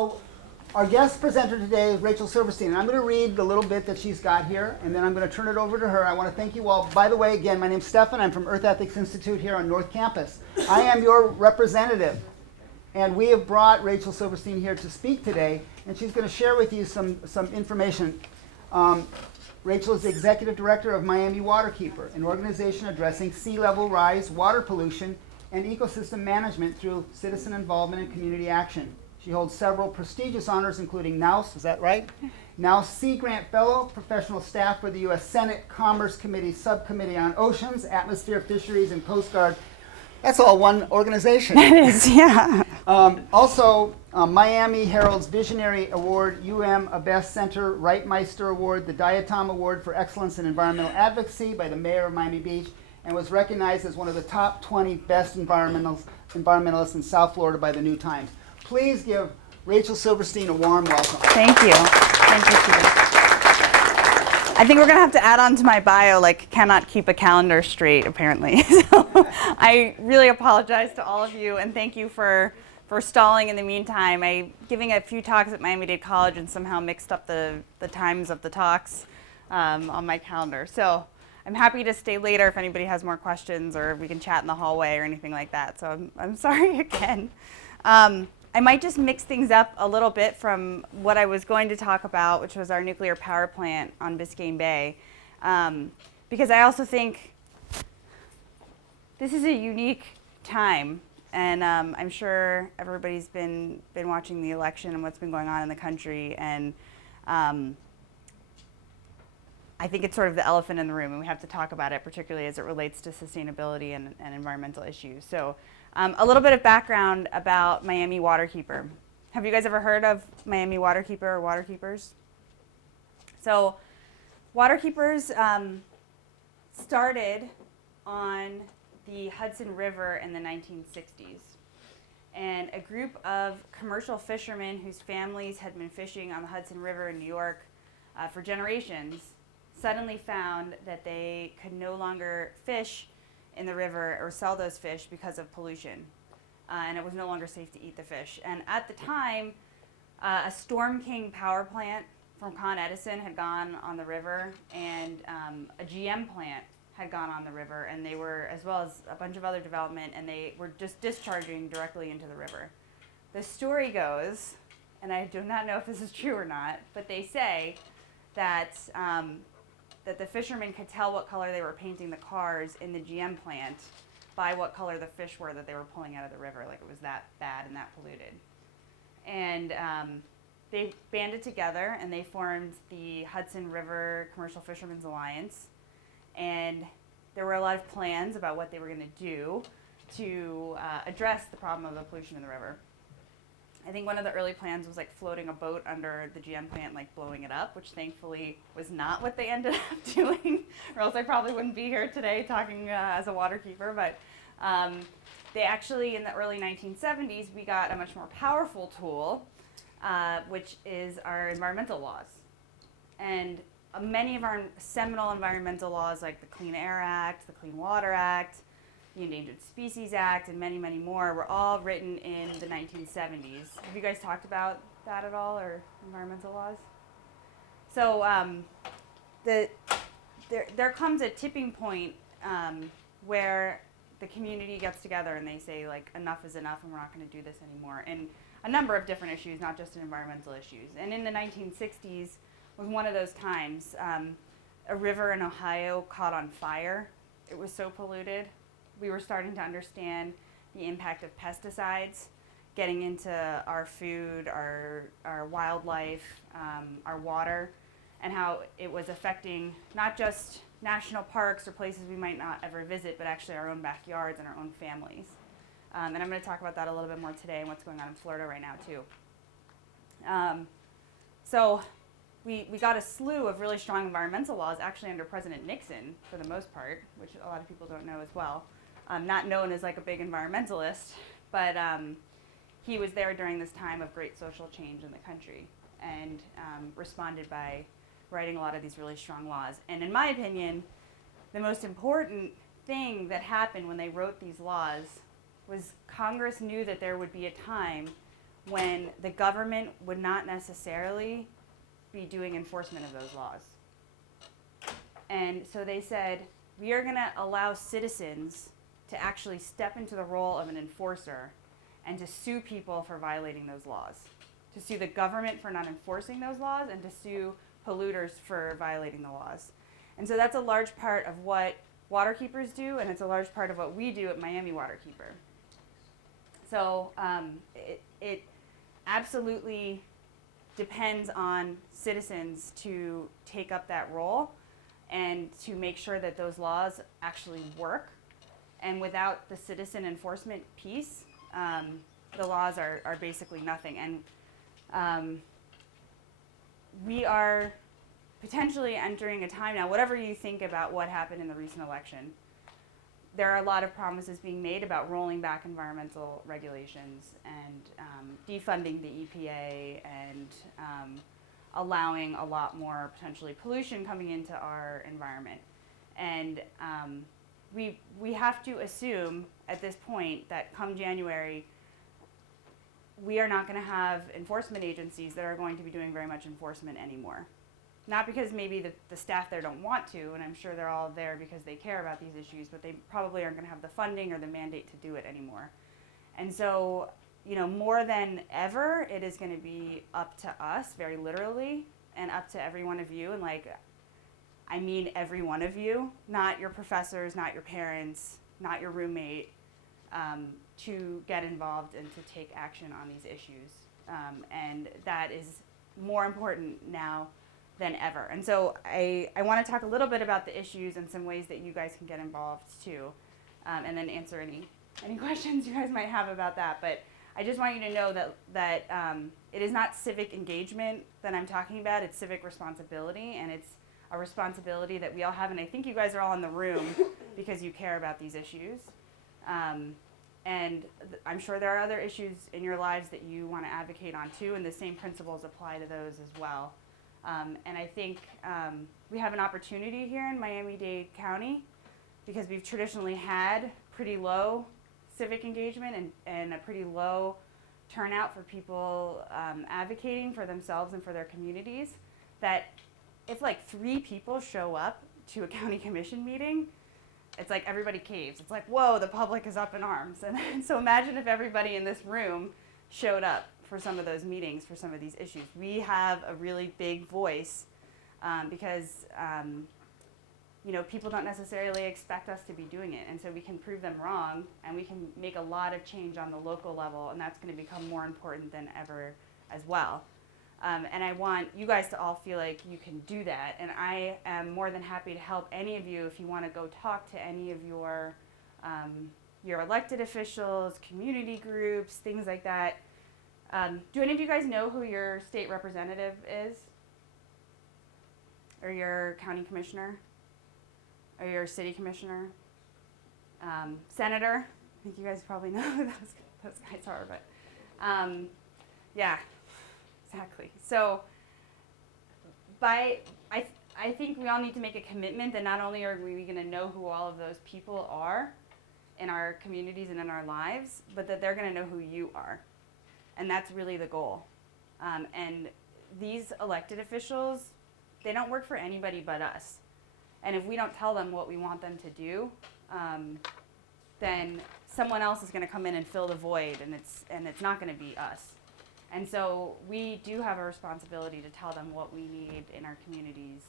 So our guest presenter today is Rachel Silverstein, and I'm going to read the little bit that she's got here, and then I'm going to turn it over to her. I want to thank you all. By the way, again, my name's Stefan. I'm from Earth Ethics Institute here on North Campus. I am your representative, and we have brought Rachel Silverstein here to speak today, and she's going to share with you some information. Rachel is the executive director of Miami Waterkeeper, an organization addressing sea level rise, water pollution, and ecosystem management through citizen involvement and community action. She holds several prestigious honors, including NAUS, is that right? NAUS Sea Grant Fellow, professional staff for the U.S. Senate Commerce Committee Subcommittee on Oceans, Atmosphere, Fisheries, and Coast Guard. That's all one organization. It is, yeah. Also, Miami Herald's Visionary Award, Best Center Reitmeister Award, the Diatom Award for Excellence in Environmental Advocacy by the Mayor of Miami Beach, and was recognized as one of the top 20 best environmentalists in South Florida by the New Times. Please give Rachel Silverstein a warm welcome. Thank you. Thank you, Peter. I think we're going to have to add on to my bio, like, cannot keep a calendar straight, apparently. So I really apologize to all of you, and thank you for stalling in the meantime. I'm giving a few talks at Miami-Dade College and somehow mixed up the times of the talks on my calendar. So I'm happy to stay later if anybody has more questions, or we can chat in the hallway or anything like that. So I'm sorry again. I might just mix things up a little bit from what I was going to talk about, which was our nuclear power plant on Biscayne Bay, because I also think this is a unique time, and I'm sure everybody's been watching the election and what's been going on in the country, and I think it's sort of the elephant in the room, and we have to talk about it, particularly as it relates to sustainability and environmental issues. So. A little bit of background about Miami Waterkeeper. Have you guys ever heard of Miami Waterkeeper or Waterkeepers? So Waterkeepers started on the Hudson River in the 1960s. And a group of commercial fishermen whose families had been fishing on the Hudson River in New York for generations suddenly found that they could no longer fish in the river or sell those fish because of pollution, and it was no longer safe to eat the fish. And at the time, a Storm King power plant from Con Edison had gone on the river, and a GM plant had gone on the river, and they were, as well as a bunch of other development, and they were just discharging directly into the river. The story goes, and I do not know if this is true or not, but they say that that the fishermen could tell what color they were painting the cars in the GM plant by what color the fish were that they were pulling out of the river, like it was that bad and that polluted. And they banded together and they formed the Hudson River Commercial Fishermen's Alliance. And there were a lot of plans about what they were going to do to address the problem of the pollution in the river. I think one of the early plans was like floating a boat under the GM plant, like blowing it up, which thankfully was not what they ended up doing, or else I probably wouldn't be here today talking as a waterkeeper. But they actually, in the early 1970s, we got a much more powerful tool, which is our environmental laws. And many of our seminal environmental laws, like the Clean Air Act, the Clean Water Act, the Endangered Species Act, and many, many more, were all written in the 1970s. Have you guys talked about that at all, or environmental laws? So there comes a tipping point where the community gets together and they say, like, enough is enough and we're not going to do this anymore. And a number of different issues, not just in environmental issues. And in the 1960s was one of those times. A river in Ohio caught on fire. It was so polluted. We were starting to understand the impact of pesticides getting into our food, our wildlife, our water, and how it was affecting not just national parks or places we might not ever visit, but actually our own backyards and our own families. And I'm going to talk about that a little bit more today and what's going on in Florida right now too. So we got a slew of really strong environmental laws actually under President Nixon for the most part, which a lot of people don't know as well. Not known as like a big environmentalist, but he was there during this time of great social change in the country and responded by writing a lot of these really strong laws. And in my opinion, the most important thing that happened when they wrote these laws was Congress knew that there would be a time when the government would not necessarily be doing enforcement of those laws. And so they said, we are going to allow citizens to actually step into the role of an enforcer and to sue people for violating those laws, to sue the government for not enforcing those laws, and to sue polluters for violating the laws. And so that's a large part of what Waterkeepers do, and it's a large part of what we do at Miami Waterkeeper. So it absolutely depends on citizens to take up that role and to make sure that those laws actually work. And without the citizen enforcement piece, the laws are basically nothing. And we are potentially entering a time now, whatever you think about what happened in the recent election, there are a lot of promises being made about rolling back environmental regulations and defunding the EPA and allowing a lot more potentially pollution coming into our environment. And we have to assume at this point that come January, we are not going to have enforcement agencies that are going to be doing very much enforcement anymore. Not because maybe the staff there don't want to, and I'm sure they're all there because they care about these issues, but they probably aren't going to have the funding or the mandate to do it anymore. And so, you know, more than ever, it is going to be up to us, very literally, and up to every one of you. And like, I mean every one of you, not your professors, not your parents, not your roommate, to get involved and to take action on these issues. And that is more important now than ever. And so I want to talk a little bit about the issues and some ways that you guys can get involved too, and then answer any questions you guys might have about that. But I just want you to know that it is not civic engagement that I'm talking about, it's civic responsibility, and it's a responsibility that we all have, and I think you guys are all in the room because you care about these issues. And I'm sure there are other issues in your lives that you want to advocate on too, and the same principles apply to those as well. And I think we have an opportunity here in Miami-Dade County because we've traditionally had pretty low civic engagement and a pretty low turnout for people advocating for themselves and for their communities, that if like 3 people show up to a county commission meeting, it's like everybody caves. It's like, whoa, the public is up in arms. And so imagine if everybody in this room showed up for some of those meetings, for some of these issues. We have a really big voice because you know, people don't necessarily expect us to be doing it, and so we can prove them wrong, and we can make a lot of change on the local level, and that's going to become more important than ever as well. And I want you guys to all feel like you can do that, and I am more than happy to help any of you if you want to go talk to any of your elected officials, community groups, things like that. Do any of you guys know who your state representative is? Or your county commissioner? Or your city commissioner? Senator? I think you guys probably know who those guys are, but yeah, exactly. So I think we all need to make a commitment that not only are we going to know who all of those people are in our communities and in our lives, but that they're going to know who you are. And that's really the goal. And these elected officials, they don't work for anybody but us. And if we don't tell them what we want them to do, then someone else is going to come in and fill the void, and it's not going to be us. And so we do have a responsibility to tell them what we need in our communities,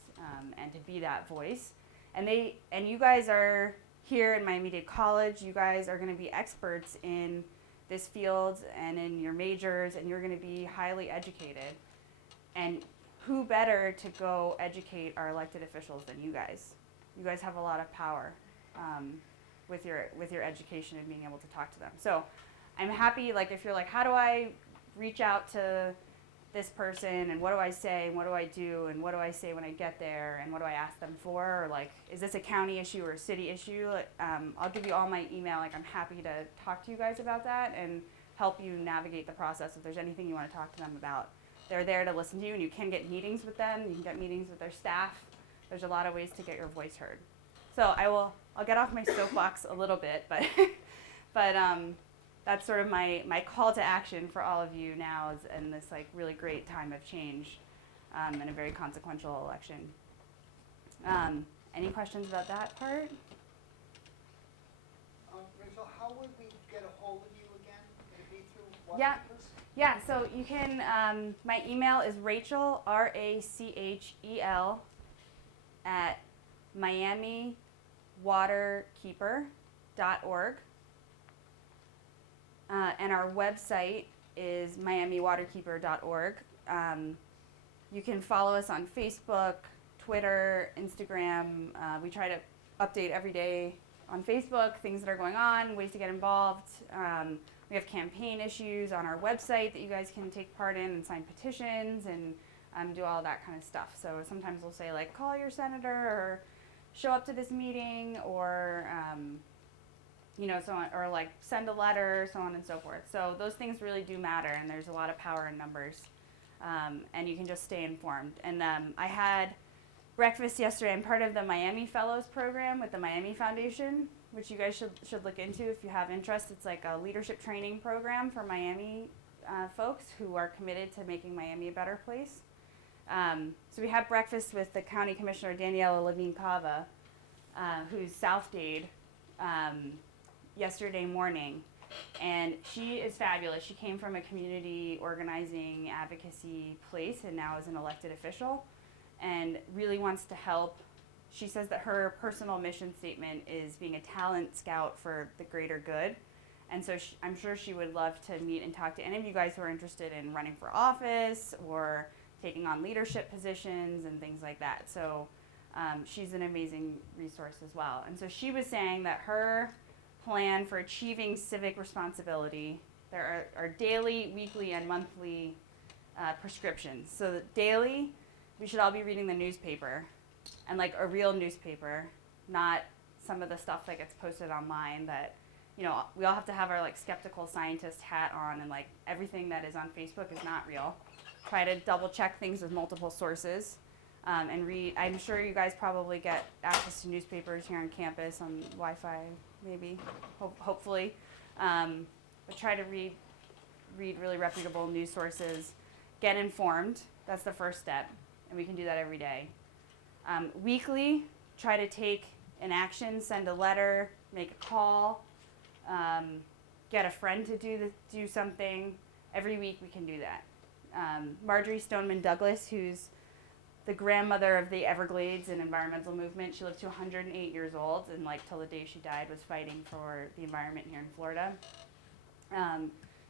and to be that voice. And you guys are here in Miami-Dade College. You guys are going to be experts in this field and in your majors, and you're going to be highly educated. And who better to go educate our elected officials than you guys? You guys have a lot of power with your education and being able to talk to them. So I'm happy, like, if you're like, how do I reach out to this person, and what do I say, and what do I do, and what do I say when I get there, and what do I ask them for, or like, is this a county issue or a city issue? I'll give you all my email. Like, I'm happy to talk to you guys about that and help you navigate the process if there's anything you want to talk to them about. They're there to listen to you, and you can get meetings with them. You can get meetings with their staff. There's a lot of ways to get your voice heard. So I'll get off my soapbox a little bit, but that's sort of my call to action for all of you now is in this like really great time of change and a very consequential election. Any questions about that part? Rachel, how would we get a hold of you again? Would it be through what? Yeah. Yeah, so you can, my email is Rachel, Rachel, at miamiwaterkeeper.org. And our website is miamiwaterkeeper.org. You can follow us on Facebook, Twitter, Instagram. We try to update every day on Facebook, things that are going on, ways to get involved. We have campaign issues on our website that you guys can take part in and sign petitions and do all that kind of stuff. So sometimes we'll say like, call your senator or show up to this meeting or, so on, or like send a letter, so on and so forth. So those things really do matter and there's a lot of power in numbers. And you can just stay informed. And I had breakfast yesterday. I'm part of the Miami Fellows program with the Miami Foundation, which you guys should look into if you have interest. It's like a leadership training program for Miami folks who are committed to making Miami a better place. So we had breakfast with the County Commissioner Daniela Levine Cava, who's South Dade, yesterday morning. And she is fabulous. She came from a community organizing advocacy place and now is an elected official and really wants to help. She says that her personal mission statement is being a talent scout for the greater good. And so I'm sure she would love to meet and talk to any of you guys who are interested in running for office or taking on leadership positions and things like that. So she's an amazing resource as well. And so she was saying that her plan for achieving civic responsibility, there are daily, weekly, and monthly prescriptions. So daily, we should all be reading the newspaper, and like a real newspaper, not some of the stuff that gets posted online that, we all have to have our like skeptical scientist hat on and like everything that is on Facebook is not real. Try to double check things with multiple sources and read. I'm sure you guys probably get access to newspapers here on campus on Wi-Fi, maybe, hopefully. But try to read really reputable news sources. Get informed. That's the first step, and we can do that every day. Weekly, try to take an action, send a letter, make a call, get a friend to do something. Every week we can do that. Marjorie Stoneman Douglas, who's the grandmother of the Everglades and environmental movement, she lived to 108 years old and like till the day she died was fighting for the environment here in Florida.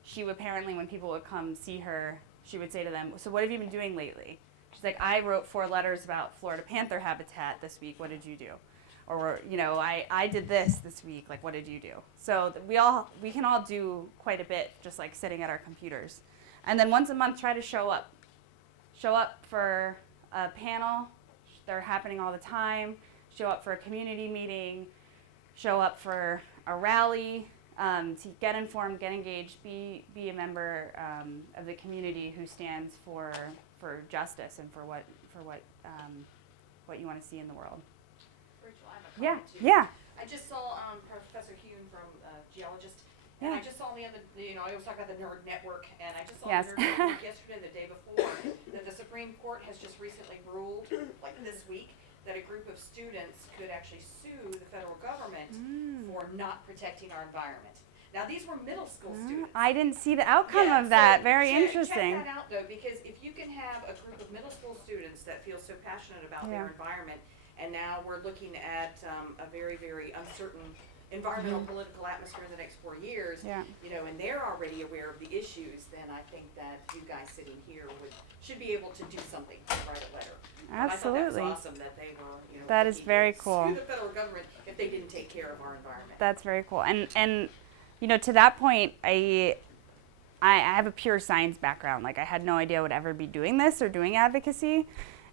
She apparently, when people would come see her, she would say to them, so what have you been doing lately? She's like, I wrote 4 letters about Florida panther habitat this week. What did you do? Or, I did this week. Like, what did you do? So we can all do quite a bit just like sitting at our computers. And then once a month, try to show up. Show up for a panel. They're happening all the time. Show up for a community meeting. Show up for a rally. To get informed, get engaged, be a member of the community who stands for justice and for what you want to see in the world. Rachel, I have a comment too. Yeah. I just saw Professor Hune from geologist, and I just saw on the end of I always talk about the Nerd Network, and I just saw Yes. the Nerd Network yesterday and the day before that the Supreme Court has just recently ruled, like this week, that a group of students could actually sue the federal government for not protecting our environment. Now, these were middle school students. I didn't see the outcome of So that. Very interesting. Check that out, though, because if you can have a group of middle school students that feel so passionate about their environment, and now we're looking at a very, very uncertain environmental political atmosphere in the next 4 years, and they're already aware of the issues, then I think that you guys sitting here should be able to do something to write a letter. Absolutely. I thought that was awesome that they were, that is very cool. Sue the federal government if they didn't take care of our environment. That's very cool. And to that point, I have a pure science background. Like, I had no idea I would ever be doing this or doing advocacy.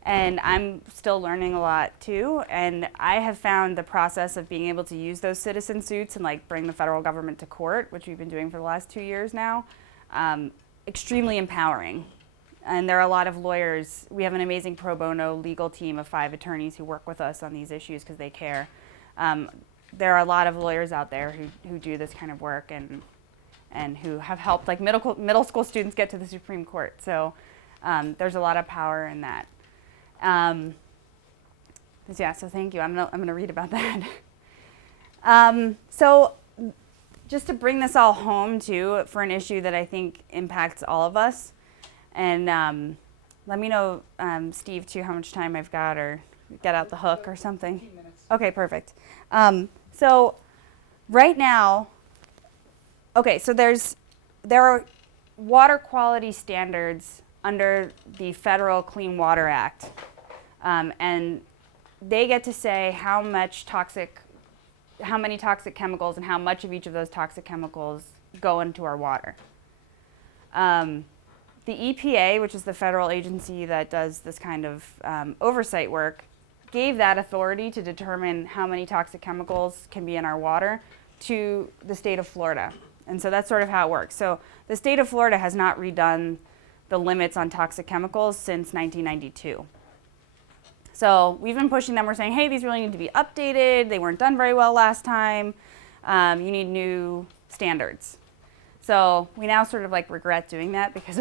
And I'm still learning a lot too. And I have found the process of being able to use those citizen suits and like bring the federal government to court, which we've been doing for the last 2 years now, extremely empowering. And there are a lot of lawyers. We have an amazing pro bono legal team of 5 attorneys who work with us on these issues because they care. There are a lot of lawyers out there who do this kind of work, and and who have helped like middle school students get to the Supreme Court. So there's a lot of power in that. Yeah, so thank you. I'm gonna read about that. So just to bring this all home too, for an issue that I think impacts all of us, and let me know, Steve, too, how much time I've got, or get out the hook or something. 15 minutes. Okay, perfect. So right now, okay, so there are water quality standards under the Federal Clean Water Act, and they get to say how many toxic chemicals and how much of each of those toxic chemicals go into our water. The EPA, which is the federal agency that does this kind of oversight work, gave that authority to determine how many toxic chemicals can be in our water to the state of Florida. And so that's sort of how it works. So the state of Florida has not redone the limits on toxic chemicals since 1992. So we've been pushing them. We're saying, hey, these really need to be updated. They weren't done very well last time. You need new standards. So we now sort of like regret doing that, because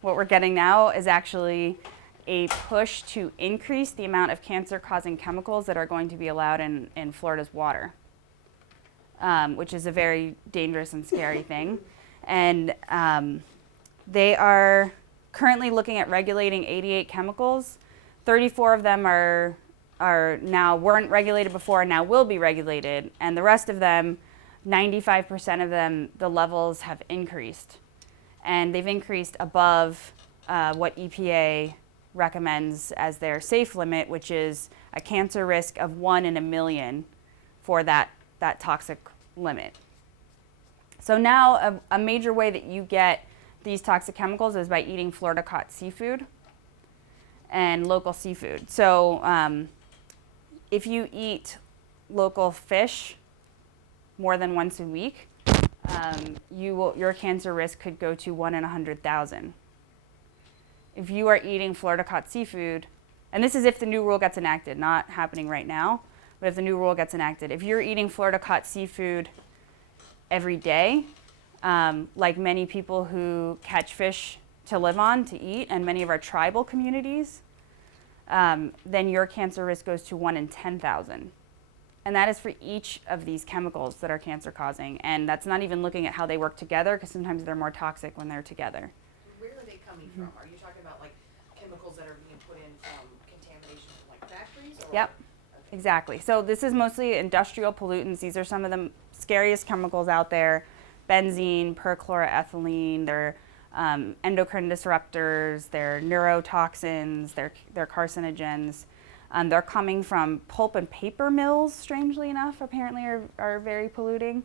what we're getting now is actually a push to increase the amount of cancer-causing chemicals that are going to be allowed in Florida's water, which is a very dangerous and scary thing. And they are currently looking at regulating 88 chemicals. 34 of them are now weren't regulated before and now will be regulated, and the rest of them, 95% of them, the levels have increased, and they've increased above what EPA recommends as their safe limit, which is a cancer risk of 1 in a million for that toxic limit. So now a major way that you get these toxic chemicals is by eating Florida caught seafood and local seafood. So if you eat local fish more than once a week, your cancer risk could go to 1 in 100,000. If you are eating Florida caught seafood, and this is if the new rule gets enacted, not happening right now, but if the new rule gets enacted, if you're eating Florida caught seafood every day, like many people who catch fish to live on, to eat, and many of our tribal communities, then your cancer risk goes to 1 in 10,000. And that is for each of these chemicals that are cancer causing. And that's not even looking at how they work together, because sometimes they're more toxic when they're together. Where are they coming from? Are you talking about like chemicals that are being put in contamination from like factories? Or? Yep, okay. Exactly. So this is mostly industrial pollutants. These are some of the scariest chemicals out there. Benzene, perchloroethylene, they're endocrine disruptors, they're neurotoxins, they're carcinogens. They're coming from pulp and paper mills, strangely enough, apparently are very polluting.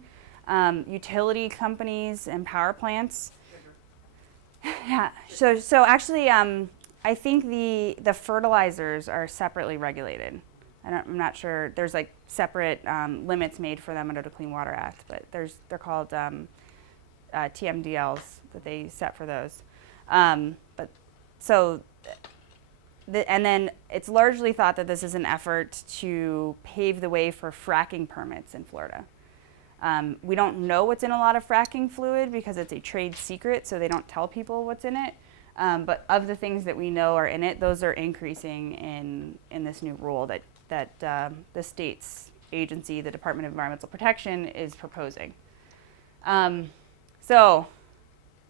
Utility companies and power plants. Yeah, so actually I think the fertilizers are separately regulated. I'm not sure, there's like separate limits made for them under the Clean Water Act, but they're called TMDLs that they set for those. And then it's largely thought that this is an effort to pave the way for fracking permits in Florida. We don't know what's in a lot of fracking fluid because it's a trade secret, so they don't tell people what's in it. But of the things that we know are in it, those are increasing in this new rule that the state's agency, the Department of Environmental Protection, is proposing. So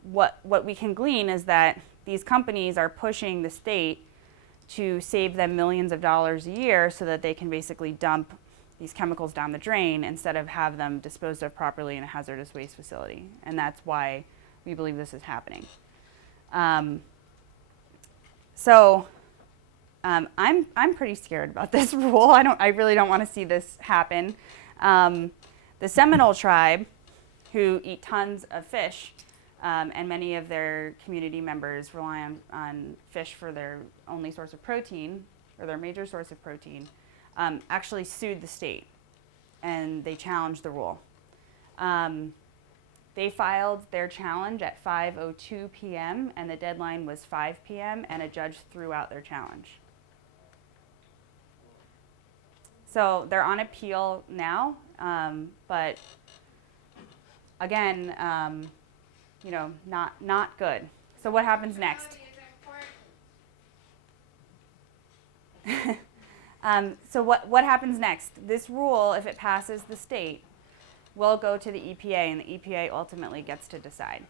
what we can glean is that these companies are pushing the state to save them millions of dollars a year so that they can basically dump these chemicals down the drain instead of have them disposed of properly in a hazardous waste facility. And that's why we believe this is happening. I'm pretty scared about this rule. I really don't want to see this happen. The Seminole tribe, who eat tons of fish, and many of their community members rely on fish for their only source of protein, or their major source of protein, actually sued the state, and they challenged the rule. They filed their challenge at 5:02 p.m., and the deadline was 5 p.m., and a judge threw out their challenge. So they're on appeal now, but again, not good. So what happens next? So what happens next? This rule, if it passes the state, will go to the EPA, and the EPA ultimately gets to decide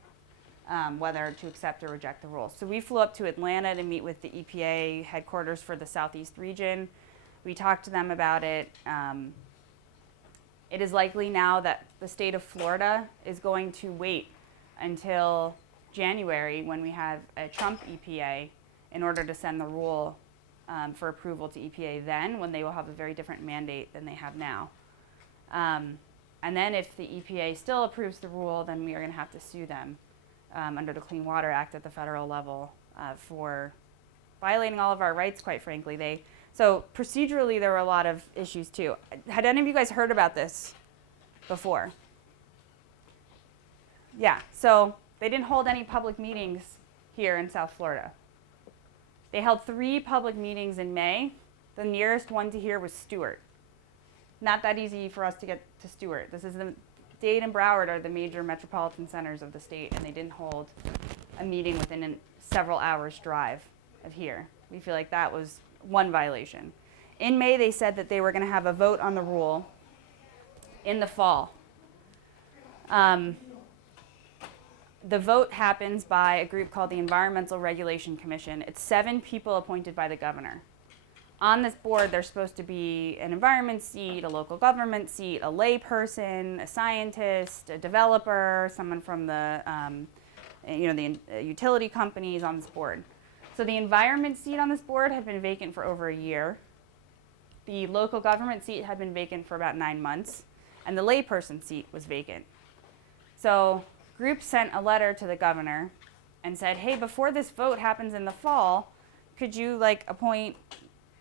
whether to accept or reject the rule. So we flew up to Atlanta to meet with the EPA headquarters for the Southeast region. We talked to them about it. It is likely now that the state of Florida is going to wait until January, when we have a Trump EPA, in order to send the rule for approval to EPA then, when they will have a very different mandate than they have now. And then if the EPA still approves the rule, then we are going to have to sue them under the Clean Water Act at the federal level for violating all of our rights, quite frankly. So procedurally, there were a lot of issues too. Had any of you guys heard about this before? Yeah, so they didn't hold any public meetings here in South Florida. They held 3 public meetings in May. The nearest one to here was Stewart. Not that easy for us to get to Stewart. Dade and Broward are the major metropolitan centers of the state, and they didn't hold a meeting within several hours drive of here. We feel like that was one violation. In May, they said that they were going to have a vote on the rule in the fall. The vote happens by a group called the Environmental Regulation Commission. It's 7 people appointed by the governor. On this board, there's supposed to be an environment seat, a local government seat, a lay person, a scientist, a developer, someone from the utility companies on this board. So the environment seat on this board had been vacant for over a year. The local government seat had been vacant for about 9 months, and the layperson seat was vacant. So group sent a letter to the governor and said, hey, before this vote happens in the fall, could you appoint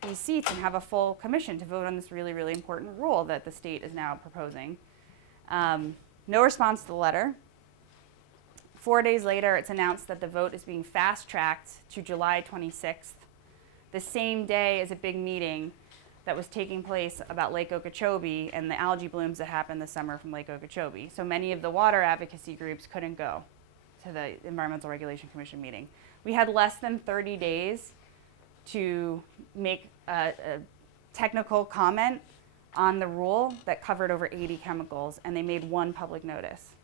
these seats and have a full commission to vote on this really, really important rule that the state is now proposing? No response to the letter. 4 days later, it's announced that the vote is being fast-tracked to July 26th, the same day as a big meeting that was taking place about Lake Okeechobee and the algae blooms that happened this summer from Lake Okeechobee. So many of the water advocacy groups couldn't go to the Environmental Regulation Commission meeting. We had less than 30 days to make a technical comment on the rule that covered over 80 chemicals, and they made 1 public notice.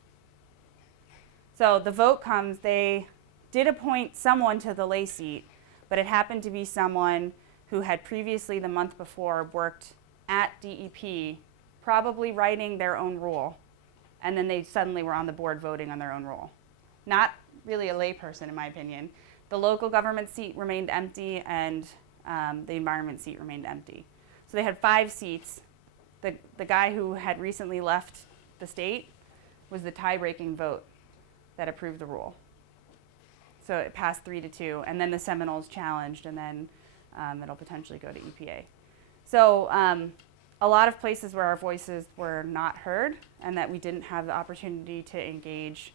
So the vote comes, they did appoint someone to the lay seat, but it happened to be someone who had previously, the month before, worked at DEP, probably writing their own rule, and then they suddenly were on the board voting on their own rule. Not really a layperson, in my opinion. The local government seat remained empty, and the environment seat remained empty. So they had 5 seats. The guy who had recently left the state was the tie-breaking vote that approved the rule. So it passed 3-2, and then the Seminoles challenged, and then it'll potentially go to EPA. So a lot of places where our voices were not heard and that we didn't have the opportunity to engage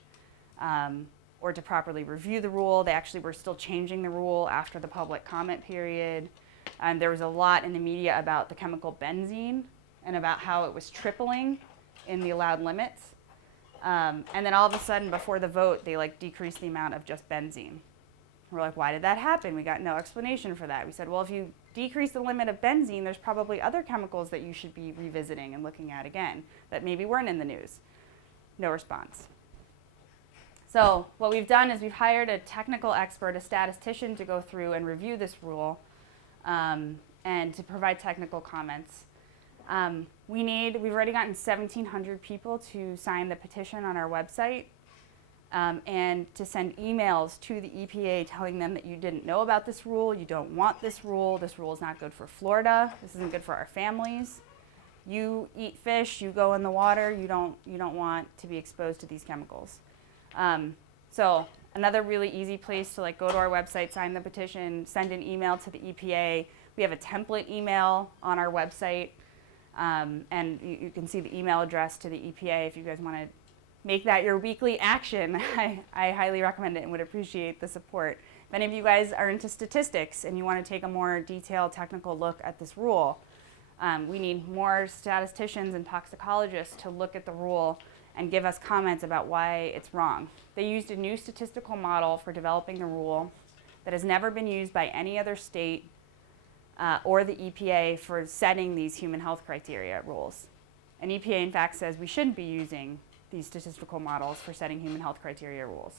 or to properly review the rule. They actually were still changing the rule after the public comment period. There was a lot in the media about the chemical benzene and about how it was tripling in the allowed limits. And then all of a sudden, before the vote, they decreased the amount of just benzene. We're like, why did that happen? We got no explanation for that. We said, well, if you decrease the limit of benzene, there's probably other chemicals that you should be revisiting and looking at again that maybe weren't in the news. No response. So what we've done is we've hired a technical expert, a statistician, to go through and review this rule and to provide technical comments. We've already gotten 1,700 people to sign the petition on our website and to send emails to the EPA telling them that you didn't know about this rule, you don't want this rule is not good for Florida, this isn't good for our families. You eat fish, you go in the water, you don't want to be exposed to these chemicals. So another really easy place to go to our website, sign the petition, send an email to the EPA. We have a template email on our website. And you can see the email address to the EPA if you guys want to make that your weekly action. I highly recommend it and would appreciate the support. If any of you guys are into statistics and you want to take a more detailed technical look at this rule, we need more statisticians and toxicologists to look at the rule and give us comments about why it's wrong. They used a new statistical model for developing the rule that has never been used by any other state or the EPA for setting these human health criteria rules. And EPA, in fact, says we shouldn't be using these statistical models for setting human health criteria rules.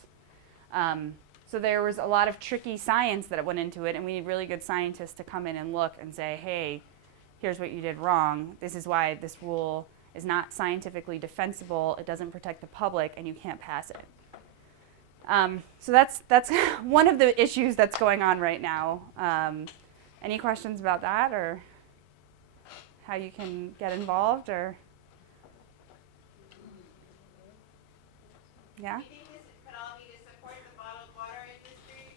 So there was a lot of tricky science that went into it, and we need really good scientists to come in and look and say, hey, here's what you did wrong. This is why this rule is not scientifically defensible. It doesn't protect the public, and you can't pass it. So that's one of the issues that's going on right now. Any questions about that, or how you can get involved, or? Yeah? Do you think this could all be to support the bottled water industry?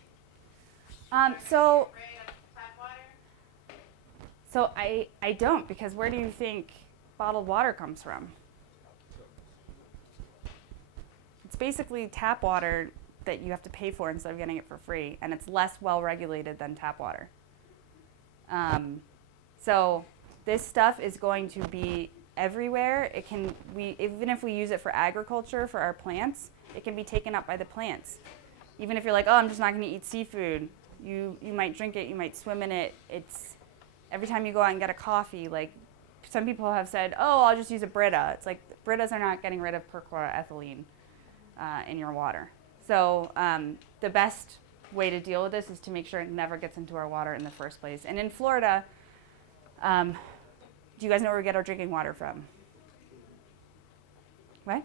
So Afraid of tap water? So I don't, because where do you think bottled water comes from? It's basically tap water that you have to pay for instead of getting it for free, and it's less well regulated than tap water. So this stuff is going to be everywhere. Even if we use it for agriculture, for our plants, it can be taken up by the plants. Even if you're like, oh, I'm just not going to eat seafood, you might drink it, you might swim in it. It's every time you go out and get a coffee, like some people have said, oh, I'll just use a Brita. It's like Britas are not getting rid of perchloroethylene in your water. So the best way to deal with this is to make sure it never gets into our water in the first place. And in Florida, do you guys know where we get our drinking water from? What?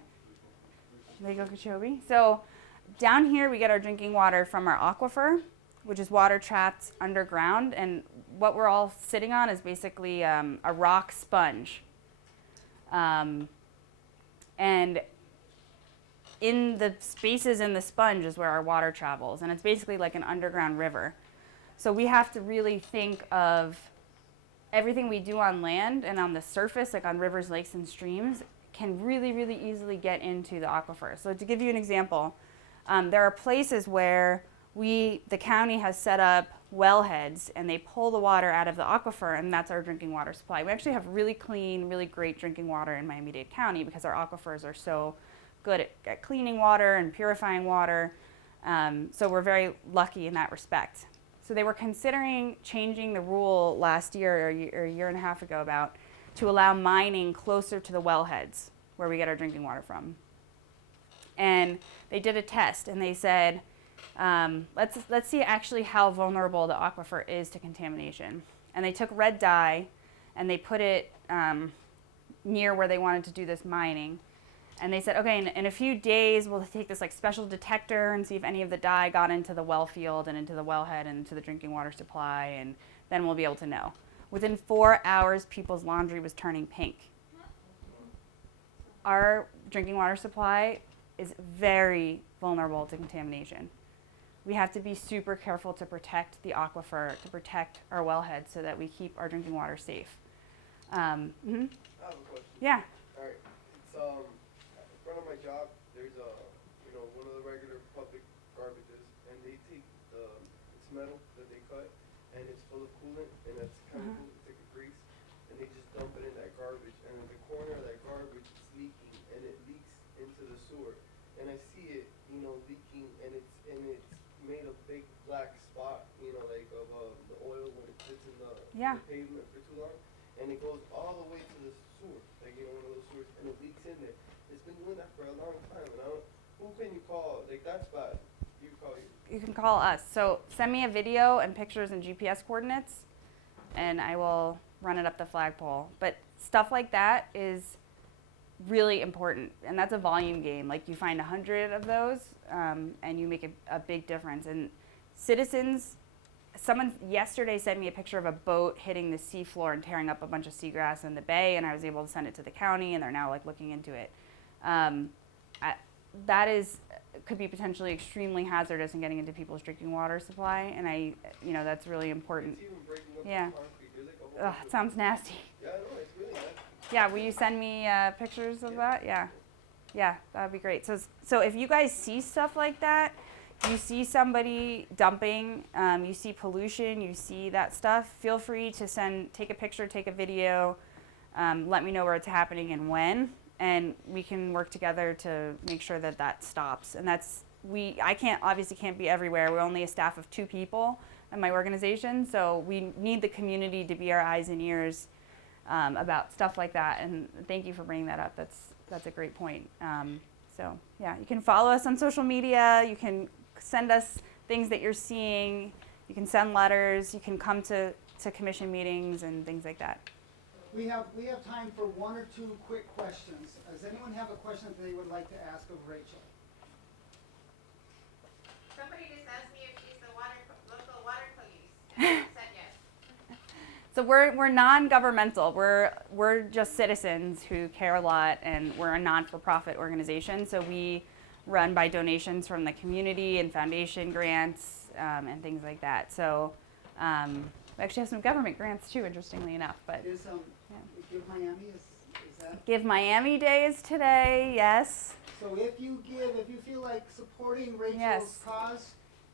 Lake Okeechobee. So down here we get our drinking water from our aquifer, which is water trapped underground. And what we're all sitting on is basically a rock sponge. And in the spaces in the sponge is where our water travels. And it's basically like an underground river. So we have to really think of everything we do on land and on the surface, like on rivers, lakes, and streams, can really, really easily get into the aquifer. So to give you an example, there are places where the county has set up wellheads and they pull the water out of the aquifer, and that's our drinking water supply. We actually have really clean, really great drinking water in Miami-Dade County because our aquifers are so good at cleaning water and purifying water. So we're very lucky in that respect. So they were considering changing the rule last year or a year and a half ago to allow mining closer to the wellheads where we get our drinking water from. And they did a test and they said, let's see actually how vulnerable the aquifer is to contamination. And they took red dye and they put it near where they wanted to do this mining. And they said, okay, in a few days, we'll take this like special detector and see if any of the dye got into the well field and into the wellhead and into the drinking water supply, and then we'll be able to know. Within 4 hours, people's laundry was turning pink. Our drinking water supply is very vulnerable to contamination. We have to be super careful to protect the aquifer, to protect our wellhead so that we keep our drinking water safe. I have a question. Yeah. All right. It's in front of my job. There's one of the regular public garbages, and they take it's metal that they cut, and it's full of coolant, and it's chemical. It's like a grease, and they just dump it in that garbage, and in the corner of that garbage is leaking, and it leaks into the sewer, and I see it, leaking, and it's made a big black spot, like of the oil when it sits in the pavement for too long, and it goes all the way to the sewer, like one of those sewers, and it leaks in there. It's been doing that for a long time, and who can you call? Like that's bad. You call you. You can call us. So send me a video and pictures and GPS coordinates, and I will run it up the flagpole. But stuff like that is really important, and that's a volume game. Like you find 100 of those, and you make a big difference. And citizens, someone yesterday sent me a picture of a boat hitting the seafloor and tearing up a bunch of seagrass in the bay, and I was able to send it to the county, and they're now like looking into it. That could be potentially extremely hazardous in getting into people's drinking water supply, and that's really important. It's even breaking up Yeah. the concrete. There's like a whole It sounds nasty. Yeah, I know, it's really nasty. Yeah, will you send me pictures of that? Yeah, that would be great. So if you guys see stuff like that, you see somebody dumping, you see pollution, you see that stuff, feel free to take a picture, take a video, let me know where it's happening and when. and we can work together to make sure that that stops. And I can't be everywhere. We're only a staff of 2 people in my organization, so we need the community to be our eyes and ears about stuff like that. And thank you for bringing that up. That's a great point. So yeah, you can follow us on social media. You can send us things that you're seeing. You can send letters. You can come to commission meetings and things like that. We have time for 1 or 2 quick questions. Does anyone have a question that they would like to ask of Rachel? Somebody just asked me if she's the local water police, and I said yes. So we're non-governmental. We're just citizens who care a lot, and we're a non-for-profit organization. So we run by donations from the community and foundation grants and things like that. So we actually have some government grants too, interestingly enough. But Is Give Miami is that? Give Miami Day is today. Yes. So if you feel like supporting Rachel's Yes. cause,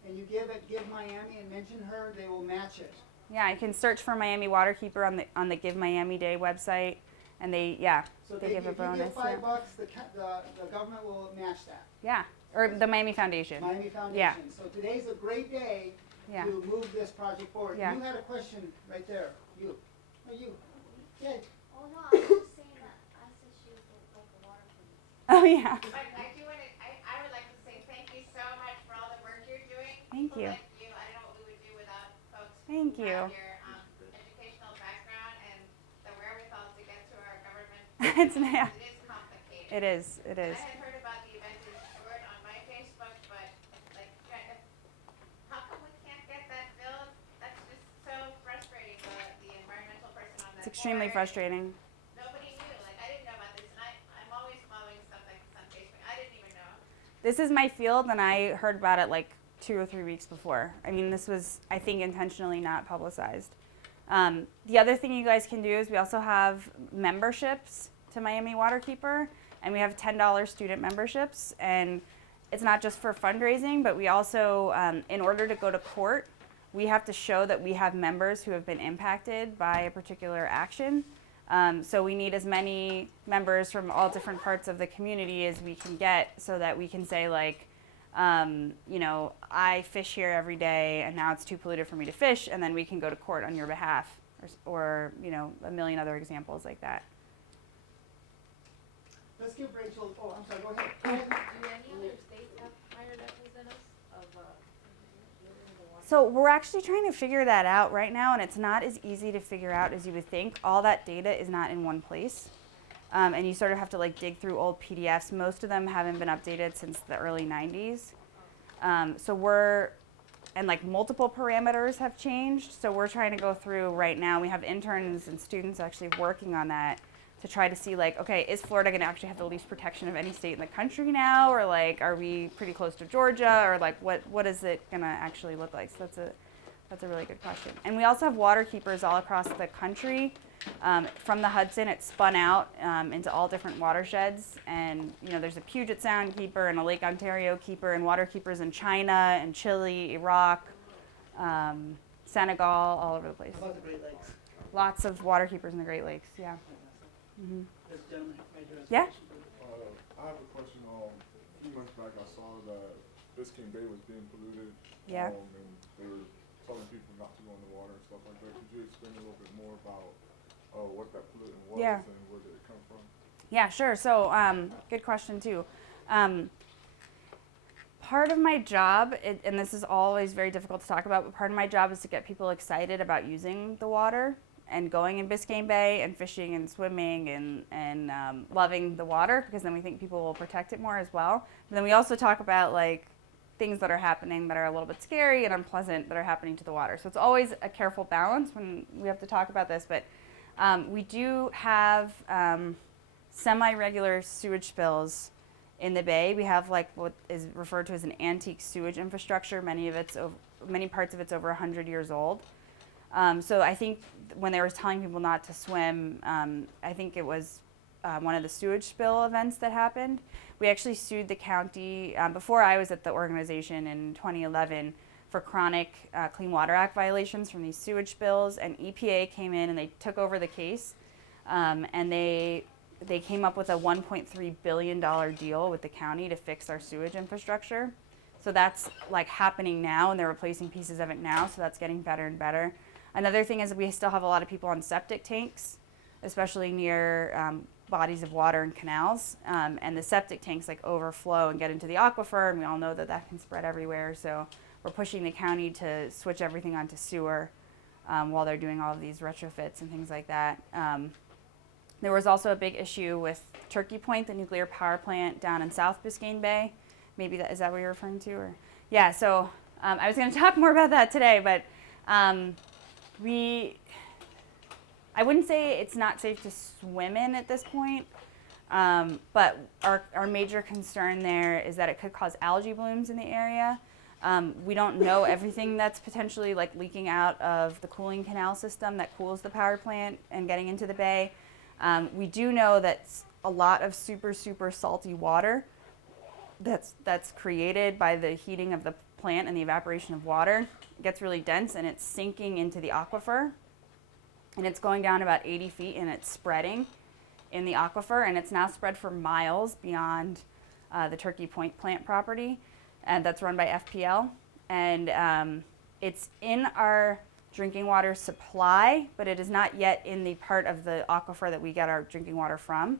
and you give at Give Miami and mention her, they will match it. Yeah, you can search for Miami Waterkeeper on the Give Miami Day website, and they So give a if you bonus. give $5, the government will match that. Yeah, or the Miami Foundation. Miami Foundation. Yeah. So today's a great day Yeah. to move this project forward. Yeah. You had a question right there. You. Oh, you. Okay. Oh no, I was just saying that I said she was the local water police. Oh yeah. But I would like to say thank you so much for all the work you're doing. Thank People you. like you, I don't know what we would do without folks Thank who you. have your educational background and the wherewithal to get to our government. It's yeah. It is complicated. It is. It is. I had heard about the event in Short on my Facebook, but like, how come we can't get that filled? That's just so frustrating. The environmental person on that It's extremely board, frustrating. nobody knew. Like, I didn't know about this, and I'm always following stuff like this on Facebook. I didn't even know. This is my field, and I heard about it like 2 or 3 weeks before. I mean, this was, I think, intentionally not publicized. The other thing you guys can do is we also have memberships to Miami Waterkeeper, and we have $10 student memberships. And it's not just for fundraising, but we also, in order to go to court, we have to show that we have members who have been impacted by a particular action. So we need as many members from all different parts of the community as we can get, so that we can say, like, you know, I fish here every day and now it's too polluted for me to fish, and then we can go to court on your behalf, or you know, a million other examples like that. Let's give Rachel. Oh, I'm sorry. Go ahead. Go ahead. Do any other states have hired representatives of the water? So we're actually trying to figure that out right now, and it's not as easy to figure out as you would think. All that data is not in one place. And you sort of have to like dig through old PDFs. Most of them haven't been updated since the early 90s. And like multiple parameters have changed. So we're trying to go through right now. We have interns and students actually working on that to try to see, like, okay, is Florida going to actually have the least protection of any state in the country now? Or like, are we pretty close to Georgia? Or like, what is it going to actually look like? So that's a really good question. And we also have water keepers all across the country. From the Hudson, it spun out into all different watersheds, and you know, there's a Puget Sound keeper and a Lake Ontario keeper, and water keepers in China and Chile, Iraq, Senegal, all over the place. How about the Great Lakes? Lots of water keepers in the Great Lakes. Yeah. This gentleman made your Yeah. reservation for you. I have a question. A few months back, I saw that Biscayne Bay was being polluted. Yeah. And they were telling people not to go in the water and stuff like that. Could you explain a little bit more about what that pollutant was Yeah. and where did it come from? Yeah, sure. So, good question too. Part of my job, and this is always very difficult to talk about, but part of my job is to get people excited about using the water and going in Biscayne Bay and fishing and swimming and loving the water, because then we think people will protect it more as well. But then we also talk about like things that are happening that are a little bit scary and unpleasant that are happening to the water. So it's always a careful balance when we have to talk about this, but we do have semi-regular sewage spills in the bay. We have like what is referred to as an antique sewage infrastructure. Many parts of it's over 100 years old. So I think when they were telling people not to swim, I think it was one of the sewage spill events that happened. We actually sued the county before I was at the organization in 2011 for chronic Clean Water Act violations from these sewage spills, and EPA came in and they took over the case, and they came up with a $1.3 billion deal with the county to fix our sewage infrastructure. So that's like happening now, and they're replacing pieces of it now, so that's getting better and better. Another thing is we still have a lot of people on septic tanks, especially near bodies of water and canals, and the septic tanks like overflow and get into the aquifer, and we all know that that can spread everywhere. So we're pushing the county to switch everything onto sewer while they're doing all of these retrofits and things like that. There was also a big issue with Turkey Point, the nuclear power plant down in South Biscayne Bay. Maybe is that what you're referring to? Or yeah, so I was going to talk more about that today, but I wouldn't say it's not safe to swim in at this point, but our major concern there is that it could cause algae blooms in the area. We don't know everything that's potentially like leaking out of the cooling canal system that cools the power plant and getting into the bay. We do know that a lot of super salty water that's created by the heating of the plant and the evaporation of water gets really dense, and it's sinking into the aquifer, and it's going down about 80 feet, and it's spreading in the aquifer, and it's now spread for miles beyond the Turkey Point plant property, and that's run by FPL, and it's in our drinking water supply, but it is not yet in the part of the aquifer that we get our drinking water from,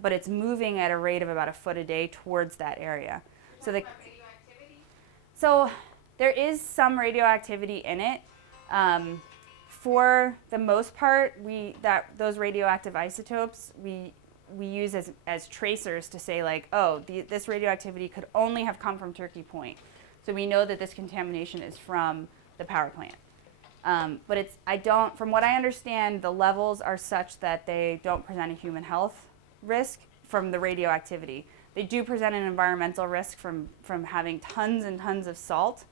but it's moving at a rate of about a foot a day towards that area. So so there is some radioactivity in it. For the most part, those radioactive isotopes we use as tracers to say like, oh, this radioactivity could only have come from Turkey Point. So we know that this contamination is from the power plant. But from what I understand, the levels are such that they don't present a human health risk from the radioactivity. They do present an environmental risk from having tons and tons of salt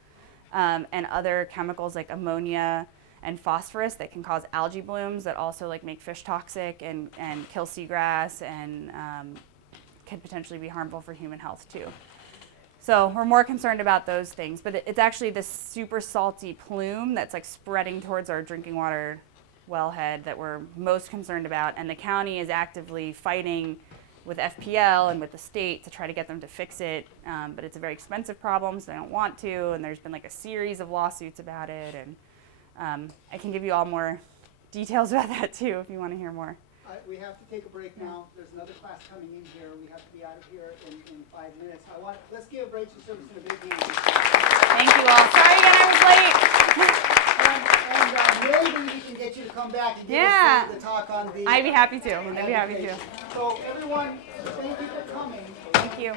and other chemicals like ammonia and phosphorus that can cause algae blooms that also like make fish toxic and kill seagrass and can potentially be harmful for human health too. So we're more concerned about those things, but it's actually this super salty plume that's like spreading towards our drinking water wellhead that we're most concerned about, and the county is actively fighting with FPL and with the state to try to get them to fix it, but it's a very expensive problem, so they don't want to, and there's been like a series of lawsuits about it, and I can give you all more details about that too if you want to hear more. We have to take a break now. There's another class coming in here. We have to be out of here in 5 minutes. Let's give Rachel Silverstein a big hand. Thank you all. Sorry again I was late. And maybe we can get you to come back and give us the talk on the... I'd be happy to. I'd be happy to. So everyone, thank you for coming. Thank you.